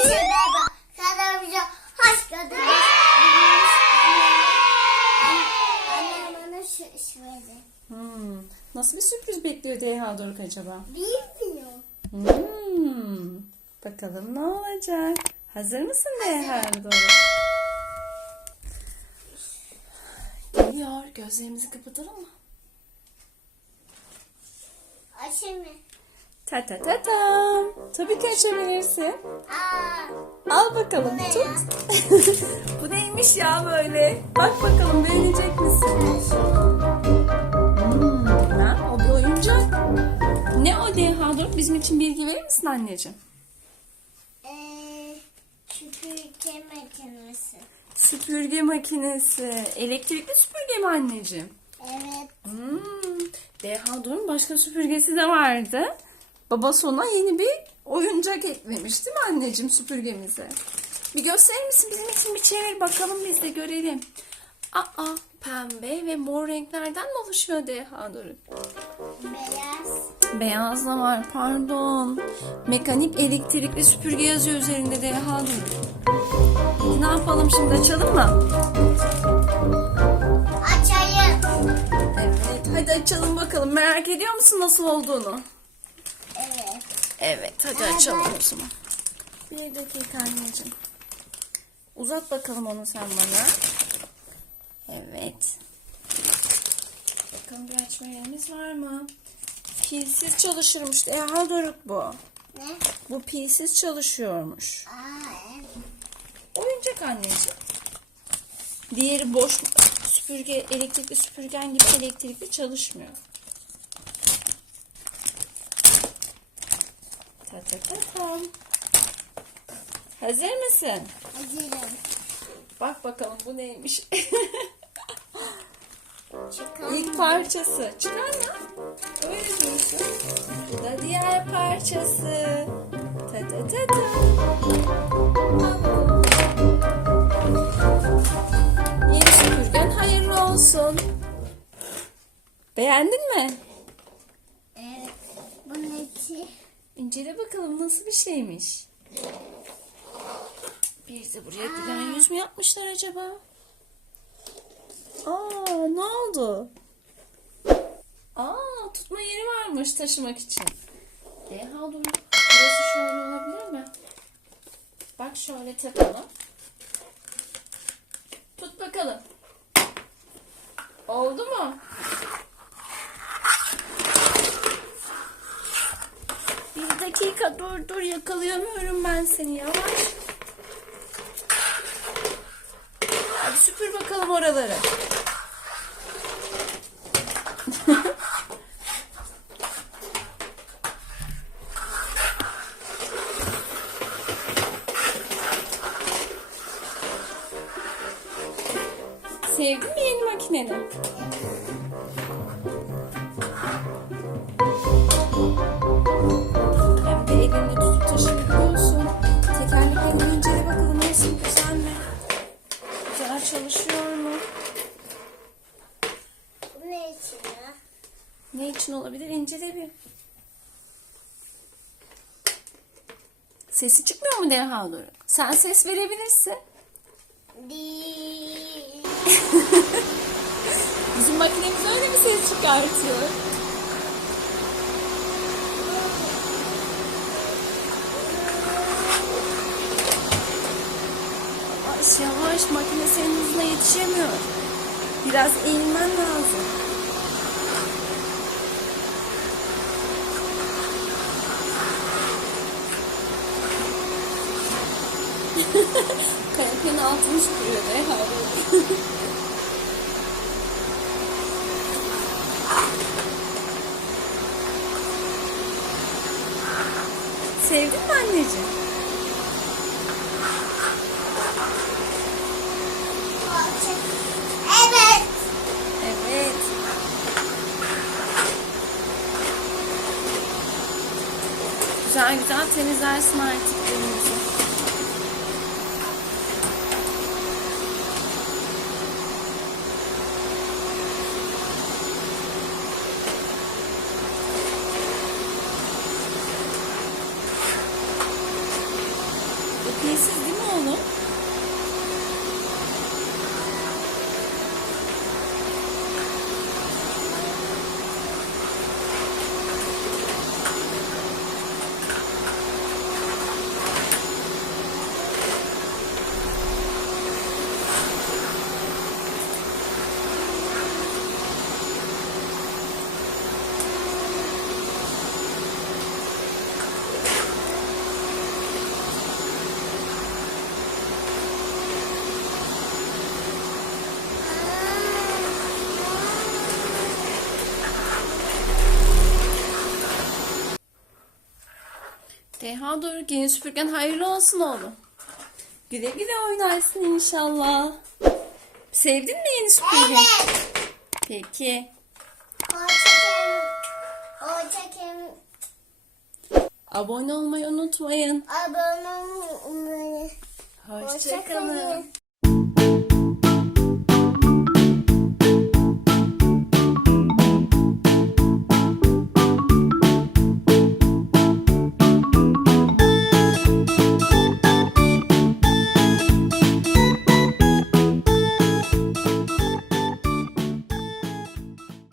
Herkese merhaba. Kanalımıza hoş geldiniz. Annem bana şu iş verdi. Hmm. Nasıl bir sürpriz bekliyor Deha Doruk acaba? Bilmiyorum. Hmm. Bakalım ne olacak? Hazır mısın Deha Doruk? Geliyor. Gözlerimizi kapatalım mı? Açayım mı? Ta ta ta tam. Tabii ki açabilirsin. Aa, Al bakalım ne tut. Bu neymiş ya böyle? Bak bakalım beğenecek misin? Hmm, bilmem. O bir oyuncak. Ne o Deha Doruk? Bizim için bilgi verir misin anneciğim? eee, süpürge makinesi. Süpürge makinesi. Elektrikli süpürge mi anneciğim? Evet. Hmm. Deha Doruk'un başka süpürgesi de vardı. Babası ona yeni bir oyuncak eklemiş değil mi anneciğim süpürgemize? Bir gösterir misin bizim için bir çevir bakalım biz de görelim. Aa pembe ve mor renklerden mi oluşuyor Deha Doruk? Beyaz. Beyaz da var pardon. Mekanik elektrikli süpürge yazıyor üzerinde Deha Doruk. Ne yapalım şimdi açalım mı? Açayım. Evet hadi açalım bakalım. Merak ediyor musun nasıl olduğunu? Evet. Hadi açalım o zaman. Bir dakika anneciğim. Uzat bakalım onu sen bana. Evet. Bakalım bir açma yerimiz var mı? Pilsiz çalışırmış. E Doruk bu. Ne? Bu pilsiz çalışıyormuş. Aa, evet. Oyuncak anneciğim. Diğeri boş süpürge, elektrikli süpürgen gibi elektrikli çalışmıyor. Ta ta ta tam. Hazır mısın? Hazırım. Bak bakalım bu neymiş. Çıkar. İlk parçası. Çıkar mı? Öyle diyorsun. Bu da diğer parçası. Ta ta ta ta. Yeni süpürgen hayırlı olsun. Beğendin mi? Evet. Bunun içi. İncele bakalım nasıl bir şeymiş. Bir de buraya gülen yüz mü yapmışlar acaba? Aa ne oldu? Aa tutma yeri varmış taşımak için. Deha dur. Burası şöyle olabilir mi? Bak şöyle takalım. Tut bakalım. Oldu mu? Bir dakika dur dur yakalayamıyorum ben seni yavaş. Hadi süpür bakalım oraları. Sevdin mi yeni makineni? İçin olabilir? İncele bir. Sesi çıkmıyor mu Deha Doruk? Sen ses verebilirsin. Bizim makinemiz öyle mi ses çıkartıyor? Yavaş yavaş makine senin hızına yetişemiyor. Biraz eğilmen lazım. Kanepenin altını süpürüyor be hali. Sevdin mi anneciğim? Evet. Evet. Güzel güzel temizlersin artık elinizi. Pilsiz değil mi oğlum? Deha Doruk yeni süpürgen hayırlı olsun oğlum. Güle güle oynarsın inşallah. Sevdin mi yeni süpürge? Evet. Peki. Hoşçakalın. Abone olmayı unutmayın. Abone olmayı. Hoşçakalın. Hoşçakalın.